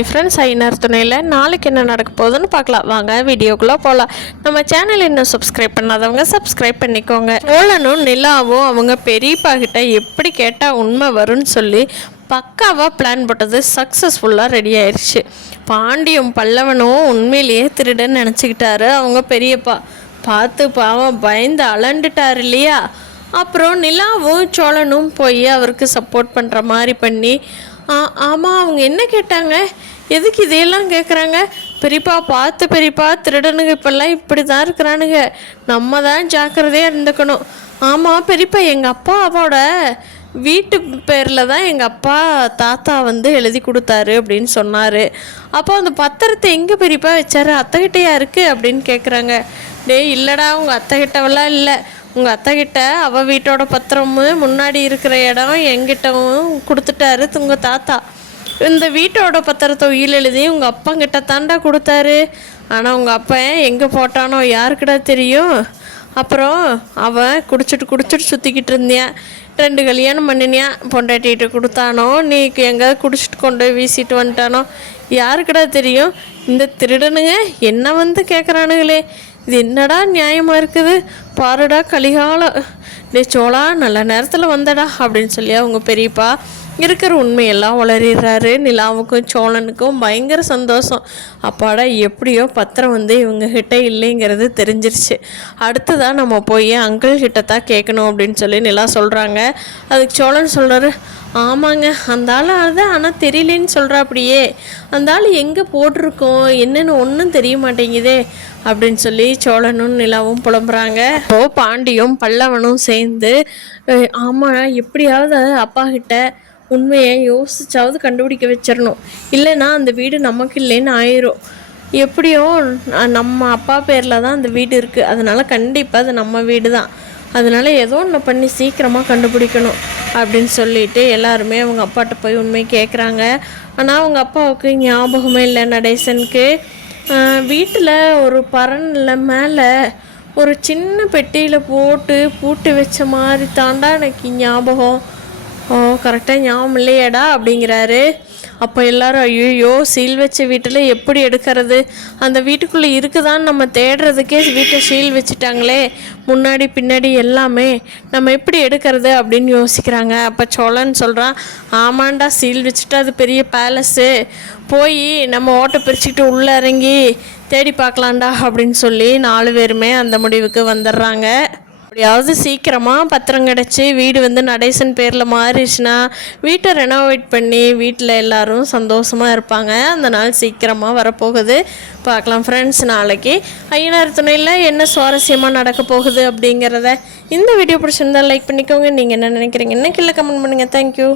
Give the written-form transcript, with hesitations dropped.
Hi friends, ஐநர் துணையில் நாளைக்கு என்ன நடக்க போகுதுன்னு பார்க்கலாம். வாங்க வீடியோக்குள்ளே போகலாம். நம்ம சேனல் இன்னும் சப்ஸ்கிரைப் பண்ணாதவங்க சப்ஸ்கிரைப் பண்ணிக்கோங்க. சோழனும் நிலாவும் அவங்க பெரியப்பா கிட்ட எப்படி கேட்டால் உண்மை வரும்னு சொல்லி பக்காவாக பிளான் போட்டது சக்ஸஸ்ஃபுல்லாக ரெடி ஆயிடுச்சு. பாண்டியும் பல்லவனும் உண்மையிலேயே திருடன்னு நினச்சிக்கிட்டாரு அவங்க பெரியப்பா. பார்த்து பாவம் பயந்து அலண்டுட்டார் இல்லையா. அப்புறம் நிலாவும் சோழனும் போய் அவருக்கு சப்போர்ட் பண்ணுற மாதிரி பண்ணி, ஆமாம் அவங்க என்ன கேட்டாங்க, எதுக்கு இதையெல்லாம் கேட்குறாங்க, பெரியப்பா பார்த்து பெரியப்பா, திருடனுங்க இப்போல்லாம் இப்படி தான் இருக்கிறானுங்க, நம்ம தான் ஜாக்கிரதையாக இருந்துக்கணும். ஆமாம் பெரியப்பா, எங்கள் அப்பாவோட வீட்டு பேரில் தான் எங்கள் அப்பா தாத்தா எழுதி கொடுத்தாரு அப்படின்னு சொன்னார். அப்போ அந்த பத்திரத்தை எங்கே பெரியப்பா வச்சாரு, அத்தைக்கிட்டையா இருக்குது அப்படின்னு கேட்குறாங்க. இல்லைடா, உங்கள் அத்தைக்கிட்டவெல்லாம் இல்லை, உங்கள் அத்தைக்கிட்ட அவள் வீட்டோட பத்திரமும் முன்னாடி இருக்கிற இடம் எங்கிட்டவும் கொடுத்துட்டாரு உங்கள் தாத்தா. இந்த வீட்டோட பத்திரத்தை உயில் எழுதி உங்கள் அப்பங்கிட்ட தாண்டா கொடுத்தாரு. ஆனால் உங்கள் அப்பா எங்கே போட்டானோ யாருக்கிட்ட தெரியும். அப்புறம் அவன் குடிச்சிட்டு சுற்றிக்கிட்டு இருந்தியான். 2 கல்யாணம் பண்ணினியான். பொண்டாட்டிகிட்ட கொடுத்தானோ நீ எங்கே குடிச்சிட்டு கொண்டு வீசிட்டு வந்துட்டானோ யாருக்கிட்ட தெரியும். இந்த திருடனுங்க என்ன கேட்குறானுங்களே, இது என்னடா நியாயமாக இருக்குது பாருடா கலிகாலம். சோழா நல்ல நேரத்தில் வந்தடா அப்படின்னு சொல்லி அவங்க பெரியப்பா இருக்கிற உண்மையெல்லாம் வளரிடுறாரு. நிலாவுக்கும் சோழனுக்கும் பயங்கர சந்தோஷம். அப்பாடா எப்படியோ பத்திரம் இவங்ககிட்ட இல்லைங்கிறது தெரிஞ்சிருச்சு. அடுத்ததான் நம்ம போய் அங்கிள் கிட்ட தான் கேட்கணும் அப்படின்னு சொல்லி நிலா சொல்கிறாங்க. அதுக்கு சோழன் சொல்கிறாரு, ஆமாங்க அந்த ஆள் அதுதான், ஆனால் தெரியலேன்னு சொல்கிறா. அப்படியே அந்த ஆள் எங்கே போட்டிருக்கோம் என்னென்னு ஒன்றும் தெரிய மாட்டேங்குதே அப்படின்னு சொல்லி சோழனும் நிலாவும் புலம்புறாங்க. அப்போது பாண்டியும் பல்லவனும் சேர்ந்து, ஆமாம் எப்படியாவது அப்பா கிட்ட உண்மையை யோசிச்சாவது கண்டுபிடிக்க வச்சிடணும், இல்லைன்னா அந்த வீடு நமக்கு இல்லைன்னு ஆயிரும். எப்படியும் நம்ம அப்பா பேரில் தான் அந்த வீடு இருக்குது, அதனால் கண்டிப்பாக அது நம்ம வீடு தான், அதனால் ஏதோ ஒன்று பண்ணி சீக்கிரமாக கண்டுபிடிக்கணும் அப்படின்னு சொல்லிட்டு எல்லாருமே அவங்க அப்பாட்ட போய் உண்மை கேட்குறாங்க. ஆனால் அவங்க அப்பாவுக்கு ஞாபகமே இல்லை. நடேசனுக்கு வீட்டில் ஒரு பரனில் மேலே ஒரு சின்ன பெட்டியில் போட்டு பூட்டு வச்ச மாதிரி தாண்டா எனக்கு ஞாபகம். கரெக்டாக ஞாபகம் இல்லையாடா அப்படிங்கிறாரு. அப்போ எல்லோரும் ஐயோ சீல் வச்ச வீட்டில் எப்படி எடுக்கிறது, அந்த வீட்டுக்குள்ளே இருக்குதான்னு நம்ம தேடுறதுக்கே வீட்டை சீல் வச்சுட்டாங்களே முன்னாடி பின்னாடி எல்லாமே, நம்ம எப்படி எடுக்கிறது அப்படின்னு யோசிக்கிறாங்க. அப்போ சோழன் சொல்கிறான், ஆமாண்டா சீல் வச்சுட்டு அது பெரிய பேலஸு, போய் நம்ம ஓட்டை பிரிச்சுக்கிட்டு உள்ளே இறங்கி தேடி பார்க்கலாண்டா அப்படின்னு சொல்லி 4 பேருமே அந்த முடிவுக்கு வந்துடுறாங்க. அப்படியாவது சீக்கிரமாக பத்திரம் கிடச்சி வீடு நடேசன் பேரில் மாறிடுச்சுன்னா வீட்டை ரெனோவேட் பண்ணி வீட்டில் எல்லோரும் சந்தோஷமாக இருப்பாங்க. அந்த நாள் சீக்கிரமாக வரப்போகுது. பார்க்கலாம் ஃப்ரெண்ட்ஸ், நாளைக்கு ஐயனார் துணையில் என்ன சுவாரஸ்யமாக நடக்க போகுது அப்படிங்கிறத. இந்த வீடியோ பிடிச்சிருந்தால் லைக் பண்ணிக்கோங்க. நீங்கள் என்ன நினைக்கிறீங்க என்ன கீழே கமெண்ட் பண்ணுங்கள். தேங்க்யூ.